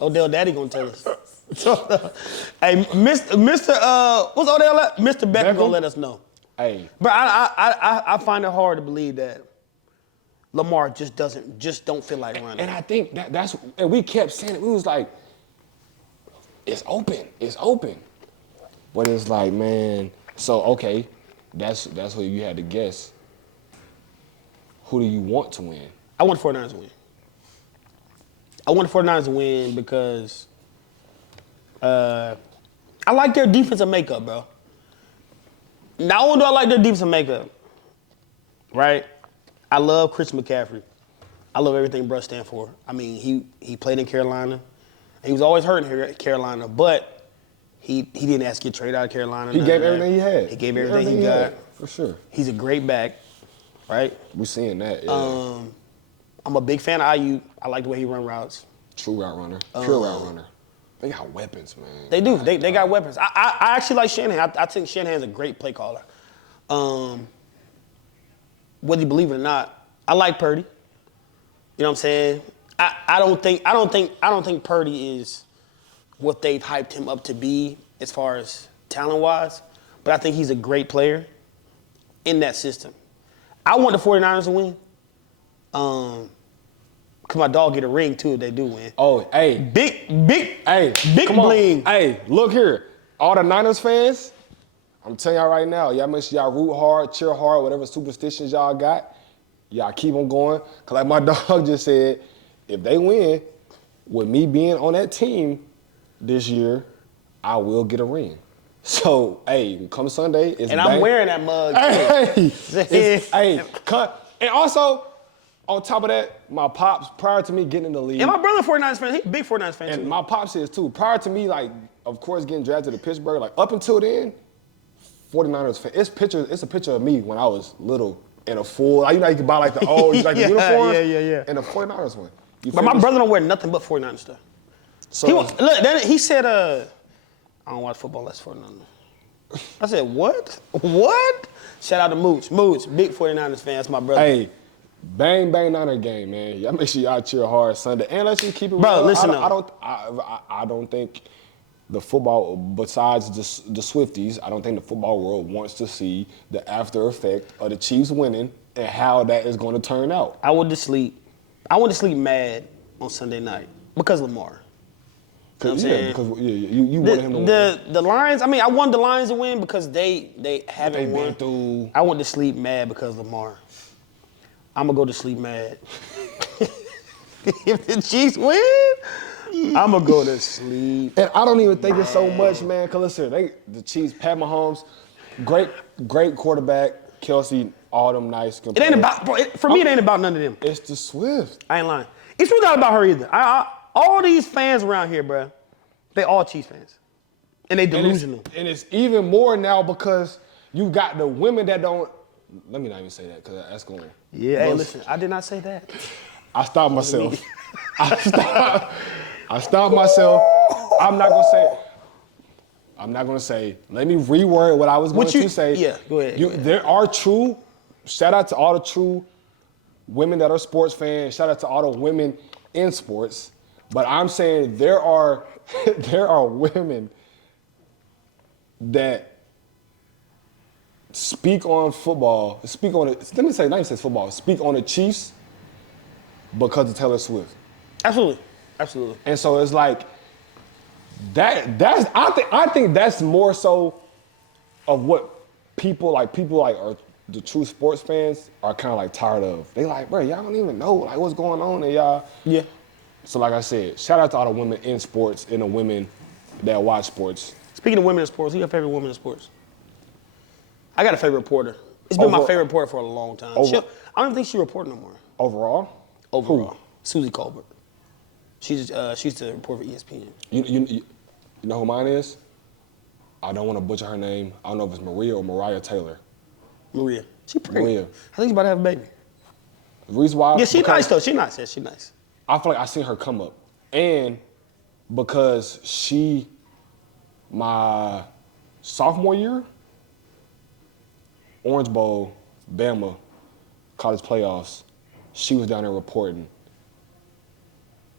Odell Daddy gonna tell us. Hey, Mr. What's Odell at? Mr. Beckham gonna let us know. Hey, But I find it hard to believe that Lamar just don't feel like running. and I think and we kept saying it. We was like, it's open. But it's like, man, so okay, that's what you had to guess. Who do you want to win? I want the 49ers to win. I want the 49ers to win because I like their defensive makeup, bro. Not only do I like their defensive makeup, right? I love Chris McCaffrey. I love everything Bruh stand for. I mean, he played in Carolina. He was always hurting here at Carolina, but he didn't ask to get traded out of Carolina. He gave everything he had. He gave everything he got. had, for sure. He's a great back, right? We're seeing that. Yeah. I'm a big fan of IU. I like the way he run routes. True route runner. Pure route runner. They got weapons, man. They do. They got weapons. I actually like Shanahan. I think Shanahan's a great play caller. Whether you believe it or not, I like Purdy. You know what I'm saying? I don't think Purdy is what they've hyped him up to be as far as talent-wise, but I think he's a great player in that system. I want the 49ers to win. Cause my dog get a ring too if they do win. Oh, hey. Big Come on. bling. Hey, look here. All the Niners fans, I'm telling y'all right now, y'all make sure y'all root hard, cheer hard, whatever superstitions y'all got. Y'all keep on going. Cause like my dog just said, if they win, with me being on that team this year, I will get a ring. So, hey, come Sunday, it's And I'm wearing that mug. And also, on top of that, my pops, prior to me getting in the league. And my brother 49ers fan, he's a big 49ers fan And too. my pops is too. Prior to me, like, of course, getting drafted to Pittsburgh, like, up until then, 49ers fan. It's a picture of me when I was little in a full, like, you know, you can buy, like, the old, like, the uniforms. Yeah. And the 49ers one. But my brother don't wear nothing but 49ers stuff. So, He said, I don't watch football unless 49ers. I said, what? What? Shout out to Mooch. Mooch, big 49ers fan. That's my brother. hey, bang Niner game, man. Y'all make sure y'all cheer hard Sunday, and let's just keep it. Bro, real. listen I don't think the football, besides the Swifties, I don't think the football world wants to see the after effect of the Chiefs winning and how that is going to turn out. I went to sleep mad on Sunday night because of Lamar. You know what I'm saying? Because you wanted him to win. The Lions, I mean, I wanted the Lions to win because they haven't They've won. been through. I went to sleep mad because of Lamar. I'm going to go to sleep mad. If the Chiefs win, I'm going to go to sleep. And I don't even think it's so much, man. Because listen, the Chiefs, Pat Mahomes, great quarterback, Kelsey, all them nice. It ain't about, bro, for me, it ain't about none of them. It's the Swift. I ain't lying. It's really not about her either. All these fans around here, bro, they all Chiefs fans. And they delusional. And it's even more now because you got the women that don't. Let me not even say that because that's going. Yeah, hey, listen, I did not say that. I stopped myself. I stopped myself. I'm not gonna say. Let me reword what I was going to say. Yeah, go ahead. There are true. Shout out to all the true women that are sports fans. Shout out to all the women in sports. But I'm saying there are women that speak on football, speak on it. Let me say, not even say football. Speak on the Chiefs because of Taylor Swift. Absolutely. And so it's like I think that's more so of what people like are the true sports fans are kind of like tired of. They like, bro, y'all don't even know like what's going on and y'all. Yeah. So like I said, shout out to all the women in sports and the women that watch sports. Speaking of women in sports, who's your favorite woman in sports? I got a favorite reporter. It's been my favorite reporter for a long time. I don't even think she reports no more. Overall? Susie Colbert. She's the reporter for ESPN. You You know who mine is? I don't want to butcher her name. I don't know if it's Maria or Mariah Taylor. Maria. She pretty. Maria. I think she's about to have a baby. The reason why? Yeah, she nice though. She nice. Yeah, she nice. I feel like I seen her come up. And because my sophomore year, Orange Bowl, Bama, college playoffs, she was down there reporting.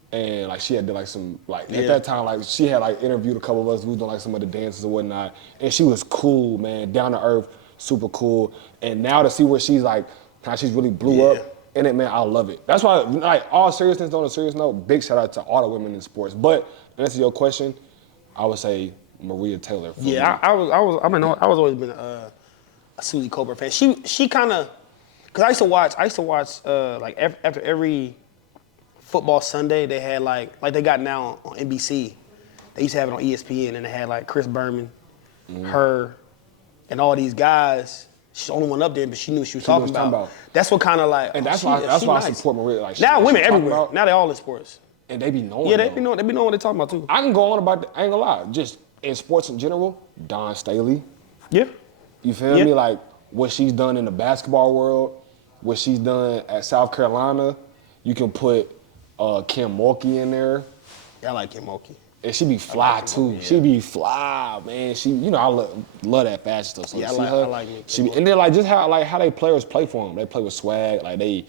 And like she had did like some at that time like she had like interviewed a couple of us. We was doing like some of the dances and whatnot, and she was cool, man, down to earth, super cool. And now to see where she's like, how she's really blew up in it, man, I love it. That's why, like, all seriousness, on a serious note, big shout out to all the women in sports. But to answer your question, I would say Maria Taylor. Yeah, I was always been a Susie Colbert fan. She kind of, cause I used to watch like after every football Sunday, they had like they got now on NBC. They used to have it on ESPN, and they had like Chris Berman, her, and all these guys. She's the only one up there, but she knew what she was talking about. That's what kind of like. And that's why I support Maria. Like now women everywhere. Now they all in sports. And they be knowing. Yeah, they be knowing what they're talking about too. I can go on about. I ain't gonna lie. Just in sports in general, Dawn Staley. Yeah. You feel me? Like what she's done in the basketball world, what she's done at South Carolina. You can put Kim Mulkey in there. Yeah, I like Kim Mulkey. And she be fly too. Yeah. She be fly, man. She, I love that fashion stuff. So yeah, I like me. And then like just how they players play for them. They play with swag, like they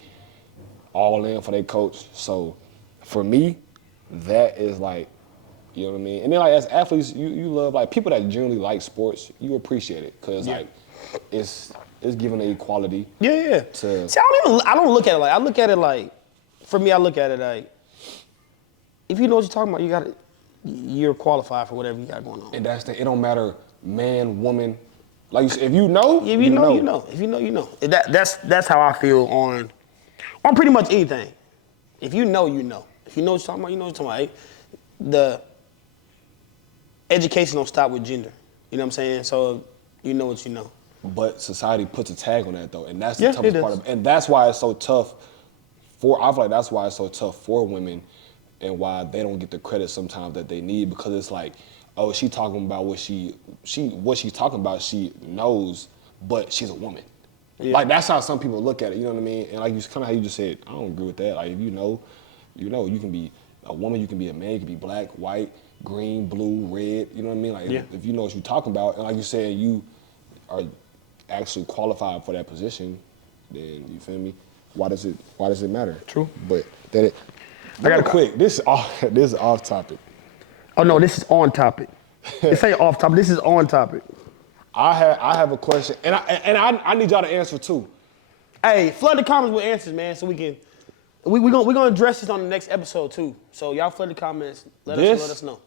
all in for their coach. So for me, that is like, you know what I mean. And then like as athletes, you love like people that generally like sports. You appreciate it because like it's giving the equality. Yeah. See, I don't look at it like. I look at it like. For me, I look at it like, if you know what you're talking about, you're qualified for whatever you got going on. And that's it. Don't matter, man, woman. Like you said, if you know, if you know, you know. If you know, you know. That's how I feel on pretty much anything. If you know, you know. If you know what you're talking about, you know what you're talking about. The education don't stop with gender. You know what I'm saying? So you know what you know. But society puts a tag on that though, and that's the toughest part of it. And that's why it's so tough. I feel like that's why it's so tough for women and why they don't get the credit sometimes that they need, because it's like, oh, she talking about what she's talking about, she knows, but she's a woman. Yeah. Like that's how some people look at it, you know what I mean? And like you kind of how you just said, I don't agree with that. Like if you know, you can be a woman, you can be a man, you can be black, white, green, blue, red, you know what I mean? Like if you know what you're talking about, and like you said, you are actually qualified for that position, then you feel me? Why does it matter? True. But I got quick. This is off topic. Oh no, this is on topic. This ain't off topic. This is on topic. I have a question, and I need y'all to answer too. Hey, flood the comments with answers, man, so we can. We're gonna address this on the next episode too. So y'all flood the comments. Let us know.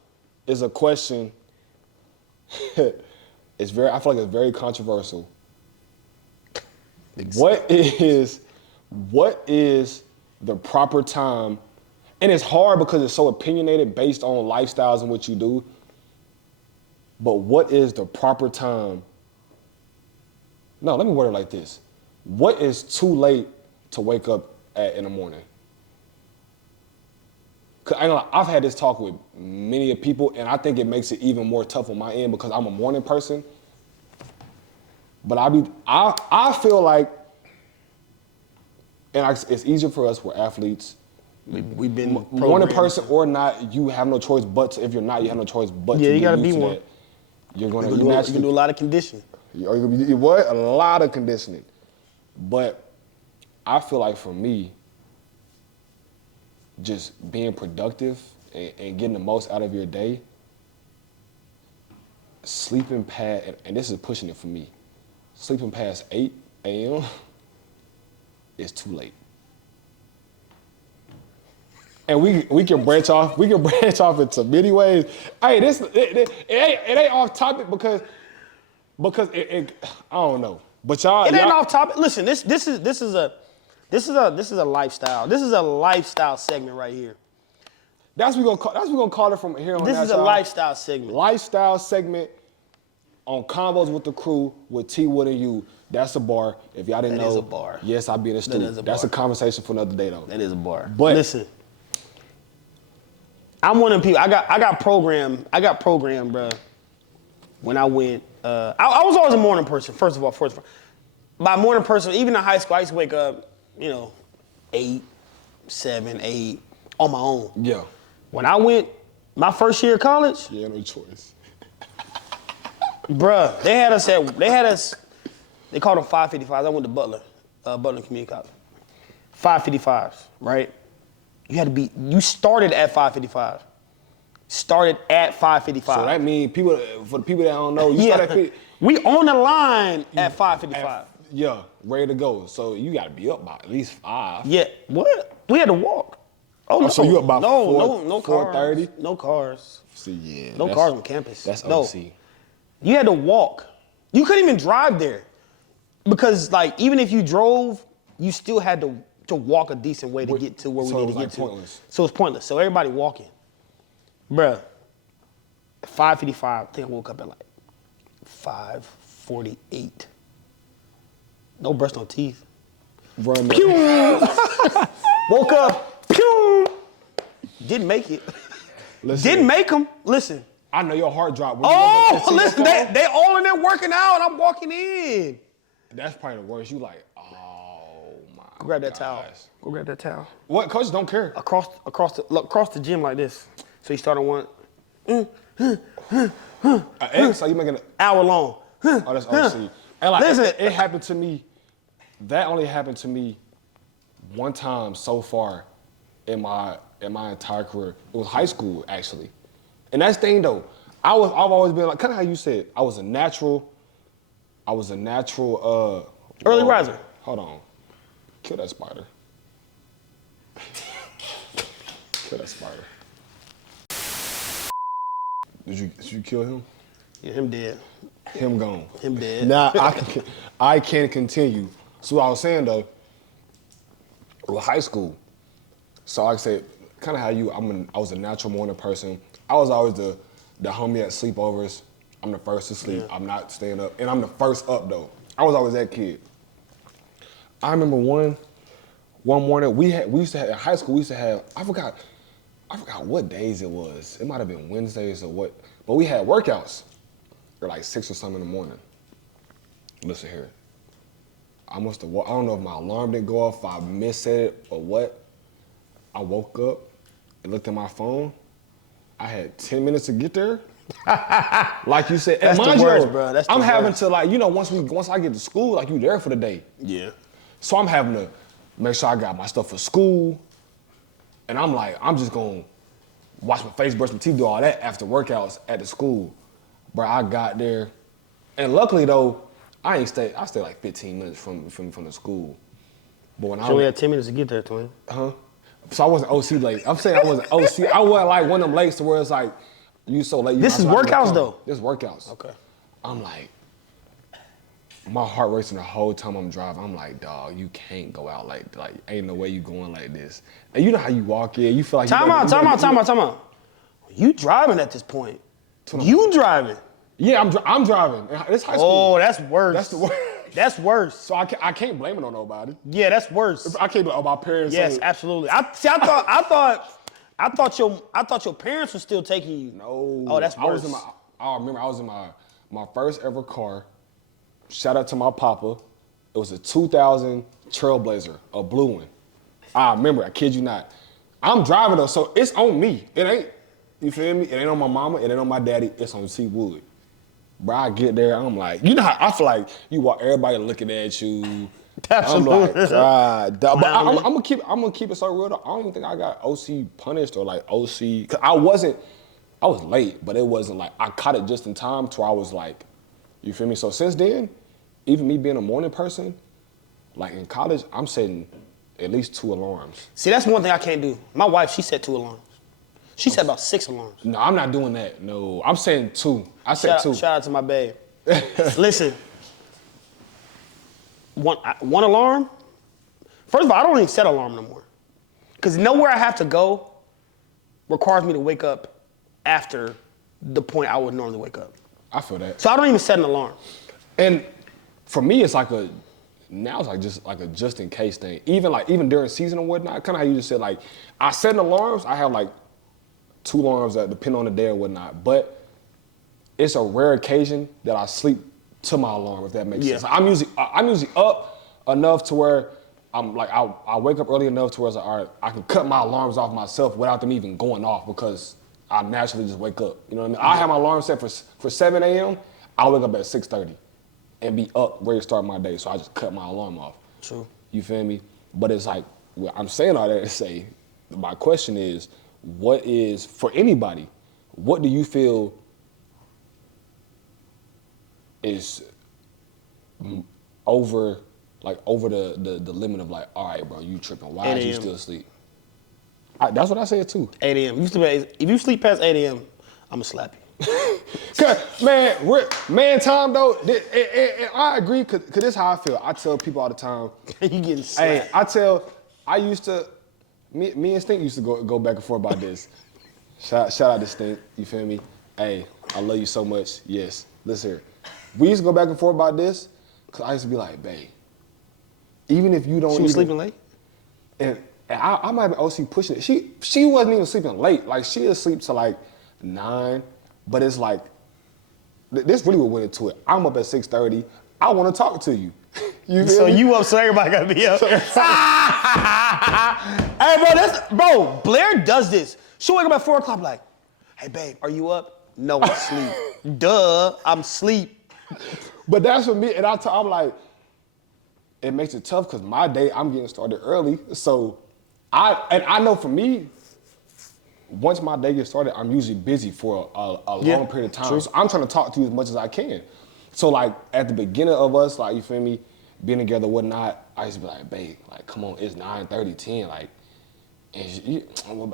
Is a question. I feel like it's very controversial. Exactly. What is the proper time? And it's hard because it's so opinionated based on lifestyles and what you do. But what is the proper time? No, let me word it like this. What is too late to wake up in the morning? Cause I've had this talk with many people, and I think it makes it even more tough on my end because I'm a morning person. But I feel like, and it's easier for us. We're athletes. We've been morning person or not, you have no choice but to, if you're not, you have no choice but to you gotta be be one. That. You're gonna you can do a lot of conditioning. You're gonna do what? A lot of conditioning. But I feel like for me, just being productive and getting the most out of your day, sleeping past, and this is pushing it for me, sleeping past 8 a.m. is too late. And we can branch off. We can branch off into many ways. Hey, it ain't off topic because I don't know. But y'all, it ain't off topic. Listen, this is a lifestyle. This is a lifestyle segment right here. That's what we're gonna call it from here on. This is a lifestyle segment. Lifestyle segment on Convos with the Crew with T Wood and you. That's a bar. If y'all didn't know, that is a bar. Yes, I'll be in the studio. That's a conversation for another day though. That is a bar. But listen, I'm one of them people. I got programmed, bro. When I went, I was always a morning person. First of all, by morning person, even in high school, I used to wake up, 8, 7, 8 on my own. Yeah. When I went my first year of college, Yeah, no choice. bruh, they called them 555s. I went to Butler Community College. 555s, right? You started at 555. Started at 555. So that means for the people that don't know, you start at we on the line at 555. Yeah, ready to go. So you got to be up by at least 5. Yeah, what? We had to walk. Oh, no. So you up by no 4:30? cars. No cars. See, yeah. No cars on campus. That's no. OC. You had to walk. You couldn't even drive there. Because, even if you drove, you still had to walk a decent way to get to where we need to get to. Pointless. So it's pointless. So everybody walking. Bruh, 5:55, I think I woke up at 5:48. No brush no teeth. Run Pew! Woke up. Pew! Didn't make it. Listen, Didn't make them. Listen. I know your heart dropped. When you woke up to Listen, your car. they all in there working out and I'm walking in. That's probably the worst. You like, oh my. Go grab that towel. gosh. Go grab that towel. What? Coaches don't care. Across the gym like this. So you start on one An X? So you making an hour long. Oh, that's OC. And Listen. it happened to me. That only happened to me one time so far in my entire career. It was high school actually, and that's the thing though. I've always been like kind of how you said. I was a natural. Early riser. Hold on. Kill that spider. Kill that spider. Did you kill him? Yeah, him dead. Him gone. Him dead. Now I can continue. So what I was saying though, with high school. So like I said, kind of how I was a natural morning person. I was always the homie at sleepovers. I'm the first to sleep. Yeah. I'm not staying up, and I'm the first up though. I was always that kid. I remember one morning we used to have at high school. We used to have I forgot what days it was. It might have been Wednesdays or what, but we had workouts. They're like 6 or something in the morning. Listen here. I don't know if my alarm didn't go off, if I missed it or what. I woke up and looked at my phone. I had 10 minutes to get there. Like you said, that's the worst, bro. That's the I'm having worst. to once I get to school, you there for the day. Yeah. So I'm having to make sure I got my stuff for school. And I'm just gonna wash my face, brush my teeth, do all that after workouts at the school. Bro, I got there. And luckily though, I stayed like 15 minutes from the school. But when I only had 10 minutes to get there, twin. So I wasn't OC late. I'm saying I wasn't OC. I wasn't like one of them lates to where it's like, you so late. This is workouts though? This is workouts. Okay. I'm like, my heart racing the whole time I'm driving. I'm like, dog, you can't go out like ain't no way you going like this. And you know how you walk in, you feel like Time out. You driving at this point. You driving. Yeah, I'm driving. It's high school. Oh, that's worse. That's the worst. That's worse. So I can't blame it on nobody. Yeah, that's worse. I can't blame my parents. Yes, absolutely. I thought your parents were still taking you. No. Oh, that's worse. I remember I was in my first ever car. Shout out to my papa. It was a 2000 Trailblazer, a blue one. I remember, I kid you not. I'm driving though, so it's on me. It ain't, you feel me? It ain't on my mama, it ain't on my daddy, it's on T Wood. Bro, I get there, I'm like, you know how I feel like you walk, everybody looking at you. Absolutely. I'm like, God. But I'm gonna keep it so real though. I don't even think I got OC punished or like OC, cause I was late, but it wasn't like, I caught it just in time to where I was like, you feel me? So since then, even me being a morning person, like in college, I'm setting at least 2 alarms. See, that's one thing I can't do. My wife, she set 2 alarms. She set about 6 alarms. No, I'm not doing that. No, I'm saying 2. I said 2. Shout out to my babe. Listen, one alarm. First of all, I don't even set an alarm no more, because nowhere I have to go requires me to wake up after the point I would normally wake up. I feel that. So I don't even set an alarm. And for me, it's like now it's like a just in case thing. Even during season and whatnot, kind of how you just said, like I set an alarms. I have like 2 alarms that depend on the day or whatnot. But it's a rare occasion that I sleep to my alarm, if that makes sense. I'm usually up enough to where I'm like I wake up early enough to where it's like, all right, I can cut my alarms off myself without them even going off because I naturally just wake up. You know what I mean? I have my alarm set for 7 a.m. I wake up at 6:30 and be up ready to start my day. So I just cut my alarm off. True. You feel me? But it's like, well, I'm saying all that to say, my question is, what is, for anybody, what do you feel is over the limit of like, all right, bro, you tripping. Why did you still sleep? That's what I said too. 8 a.m. If you sleep past 8 a.m., I'm going to slap you. Man, time though, and I agree, cause this is how I feel. I tell people all the time. You getting slapped. Hey, me and Stink used to go back and forth about this. Shout out to Stink, you feel me? Hey, I love you so much. Yes, listen here. We used to go back and forth about this, cause I used to be like, babe, even if you don't She was sleeping late? And I might have been OC pushing it. She wasn't even sleeping late. Like, she would sleep till like 9, but it's like, this really what went into it. I'm up at 6:30. I want to talk to you. You feel me? You up, so everybody got to be up. Hey, bro, Blair does this. She'll wake up at 4 o'clock like, hey, babe, are you up? No, I'm asleep. Duh, I'm asleep. But that's for me, and I'm like, it makes it tough because my day, I'm getting started early. So I know for me, once my day gets started, I'm usually busy for a long period of time. True. So I'm trying to talk to you as much as I can. So like at the beginning of us, like, you feel me, being together, whatnot, I used to be like, babe, like, come on, it's 9:30, 10, like, and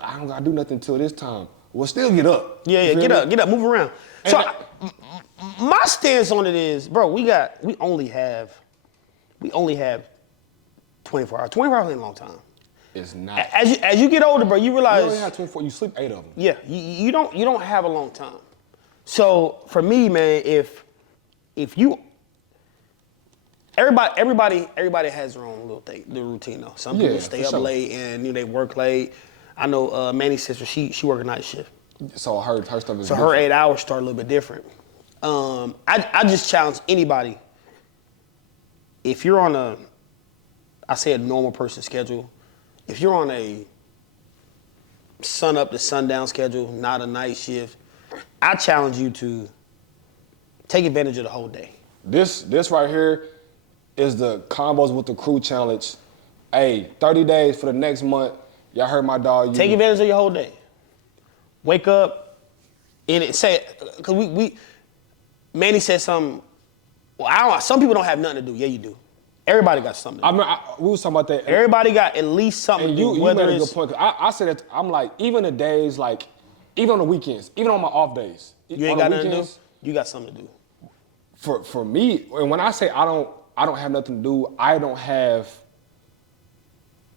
I don't gotta do nothing until this time. Well, still get up. Yeah, get up, move around. And So my stance on it is, bro, we only have 24 hours. 24 hours ain't a long time. It's not. As you get older, bro, you realize You only have 24. You sleep 8 of them. Yeah, you don't have a long time. So for me, man, if you everybody has their own little thing, the routine though. Some people stay up late and they work late. I know Manny's sister, she work a night shift. So her stuff is So different. her 8 hours start a little bit different. I just challenge anybody. If you're on a normal person schedule, if you're on a sun up to sundown schedule, not a night shift, I challenge you to take advantage of the whole day. This right here is the Combos with the Crew challenge. Hey, 30 days for the next month. Y'all heard my dog. Take advantage of your whole day. Wake up and because Manny said something. Well, some people don't have nothing to do. Yeah, you do. Everybody got something to do. We was talking about that. Everybody got at least something to do. You made a good point. I said that, I'm like, even the days, like, even on the weekends, even on my off days. You ain't got nothing to do? You got something to do. For me, and when I say I don't have nothing to do, I don't have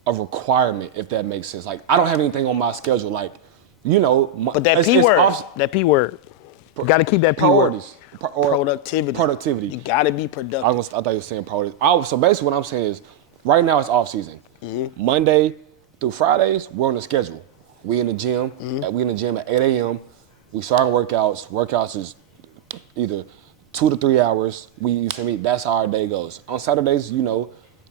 a requirement, if that makes sense. Like, I don't have anything on my schedule. Like, But that P word, you got to keep that P word. Productivity. You got to be productive. I thought you were saying priorities. So basically what I'm saying is, right now it's off season. Mm-hmm. Monday through Fridays, we're on the schedule. We in the gym. Mm-hmm. We in the gym at 8 a.m. We starting workouts. Workouts is either 2 to 3 hours. You feel me? That's how our day goes. On Saturdays,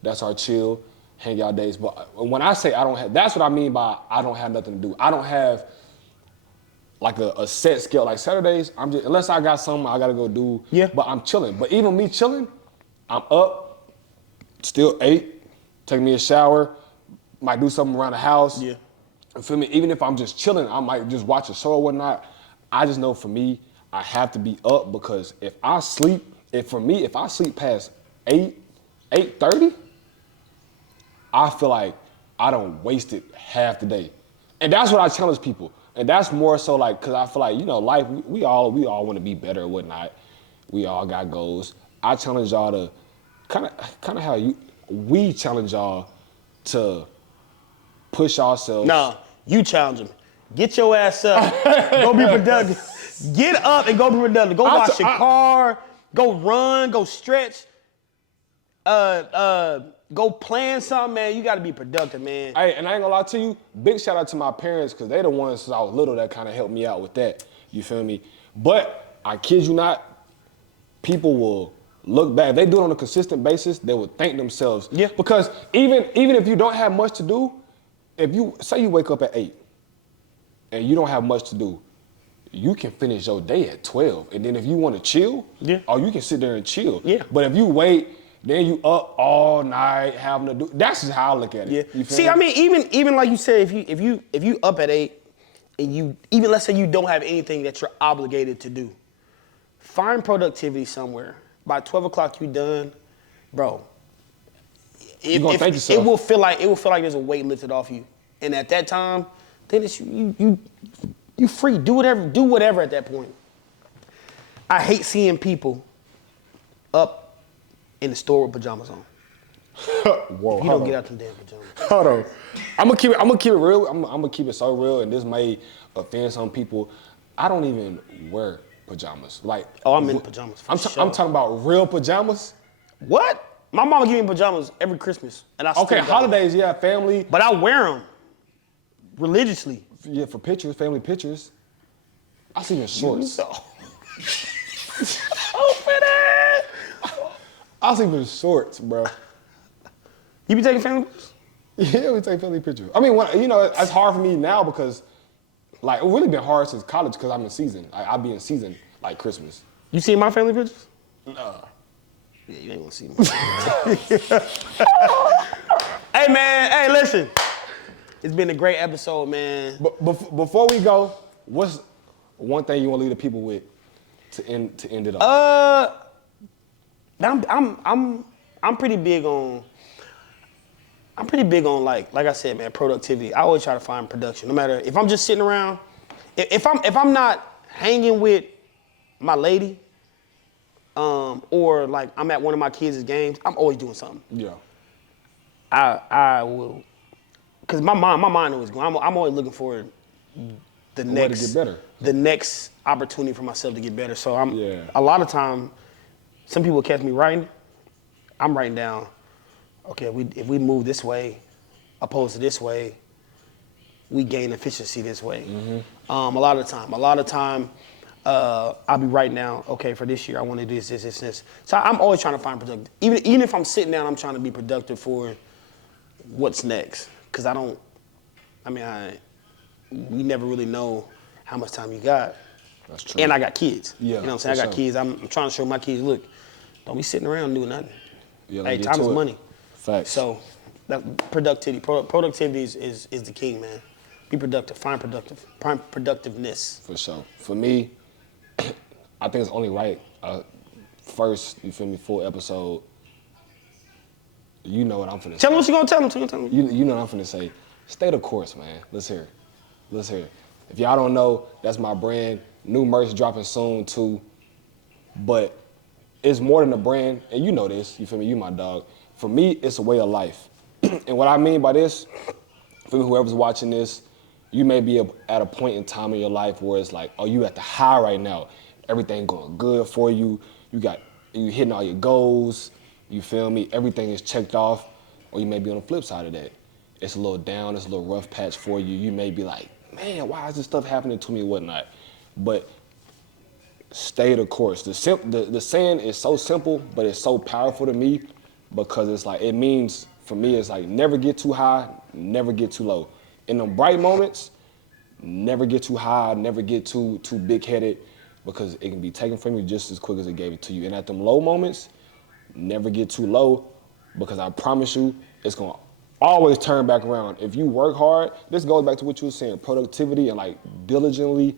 that's our chill, hang out days. But when I say I don't have, that's what I mean by I don't have nothing to do. I don't have like a set schedule. Like Saturdays, I'm just, unless I got something I gotta go do. Yeah. But I'm chilling. But even me chilling, I'm up, still 8, take me a shower, might do something around the house. Yeah. You feel me? Even if I'm just chilling, I might just watch a show or whatnot. I just know for me, I have to be up because if I sleep past 8:30, I feel like I done wasted half the day. And that's what I challenge people. And that's more so like, cause I feel like, life, we all want to be better or whatnot. We all got goals. I challenge y'all to kind of how we challenge y'all to push ourselves. No, you challenge them. Get your ass up. Go be productive. Get up and go be productive. Go wash your car. Go run. Go stretch. go plan something, man, you got to be productive, man. Hey, and I ain't gonna lie to you, big shout out to my parents, because they the ones since I was little that kind of helped me out with that. You feel me? But I kid you not, people will look back. If they do it on a consistent basis, they will thank themselves. Yeah. Because even if you don't have much to do, if you say you wake up at 8 and you don't have much to do, you can finish your day at 12. And then if you want to chill, you can sit there and chill. Yeah. But if you wait, then you up all night having to do. That's just how I look at it. Yeah. You feel See, me? I mean, even like you said, if you up at 8 and you even let's say you don't have anything that you're obligated to do, find productivity somewhere. By 12 o'clock you done, bro. You gonna thank yourself. It will feel like there's a weight lifted off you, and at that time, then it's you free. Do whatever at that point. I hate seeing people up in the store with pajamas on. Whoa, You don't get out them damn pajamas. Hold on. I'm gonna keep it real. I'm gonna keep it so real, and this may offend some people. I don't even wear pajamas. Like, I'm in pajamas. I'm talking about real pajamas. What? My mama give me pajamas every Christmas, and I still Okay, got them. holidays, yeah, family. But I wear them religiously. Yeah, for pictures, family pictures. I see your shorts. Open it. I see your shorts, bro. You be taking family pictures? Yeah, we take family pictures. I mean, it's hard for me now because, like, it really been hard since college because I'm in season. I'll be in season like Christmas. You seen my family pictures? No. Yeah, you ain't gonna see me. Hey, man. Hey, listen. It's been a great episode, man. But before we go, what's one thing you want to leave the people with to end it off? I'm pretty big on. I'm pretty big on like I said, man, productivity. I always try to find production, no matter if I'm just sitting around. If I'm not hanging with my lady, or like I'm at one of my kids' games, I'm always doing something. Yeah. I will, cause my mind always going. I'm always looking for the way to next get better. the next opportunity for myself to get better. So Yeah. a lot of time, some people catch me writing. I'm writing down, okay, if we move this way, opposed to this way, we gain efficiency this way. Mm-hmm. A lot of time, I'll be writing down, okay, for this year, I want to do this. So I'm always trying to find productive. Even if I'm sitting down, I'm trying to be productive for what's next. Because we never really know how much time you got. That's true. And I got kids. Yeah, You know what I'm saying? for I got sure. kids. I'm trying to show my kids, look, don't be sitting around doing nothing. Yeah, Hey, let's get time is to it. money. Facts. So that productivity. Productivity is the king, man. Be productive. Find productiveness. For sure. For me, I think it's only right. First, you feel me, full episode. You know what I'm finna say. Tell them what you're going to tell them. You know what I'm finna say. Stay the course, man. Let's hear it. If y'all don't know, that's my brand. New merch dropping soon too. But it's more than a brand, and you know this. You feel me? You my dog. For me, it's a way of life. And what I mean by this, for whoever's watching this, you may be at a point in time in your life where it's like, oh, you at the high right now. Everything going good for you. You hitting all your goals. You feel me? Everything is checked off. Or you may be on the flip side of that. It's a little down. It's a little rough patch for you. You may be like, man, why is this stuff happening to me and whatnot? But stay the course. The saying is so simple, but it's so powerful to me because it's like, it means, for me, it's like never get too high, never get too low. In the bright moments, never get too high, never get too big-headed because it can be taken from you just as quick as it gave it to you. And at them low moments, never get too low because I promise you, it's going to always turn back around. If you work hard, this goes back to what you were saying, productivity and like diligently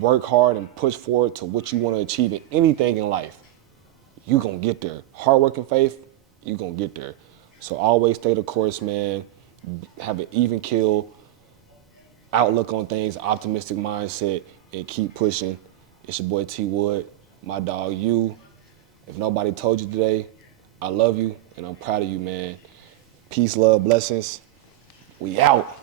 work hard and push forward to what you want to achieve in anything in life. You going to get there. Hard work and faith, you going to get there. So always stay the course, man. Have an even keel outlook on things, optimistic mindset, and keep pushing. It's your boy T Wood, my dog you. If nobody told you today, I love you and I'm proud of you, man. Peace, love, blessings. We out.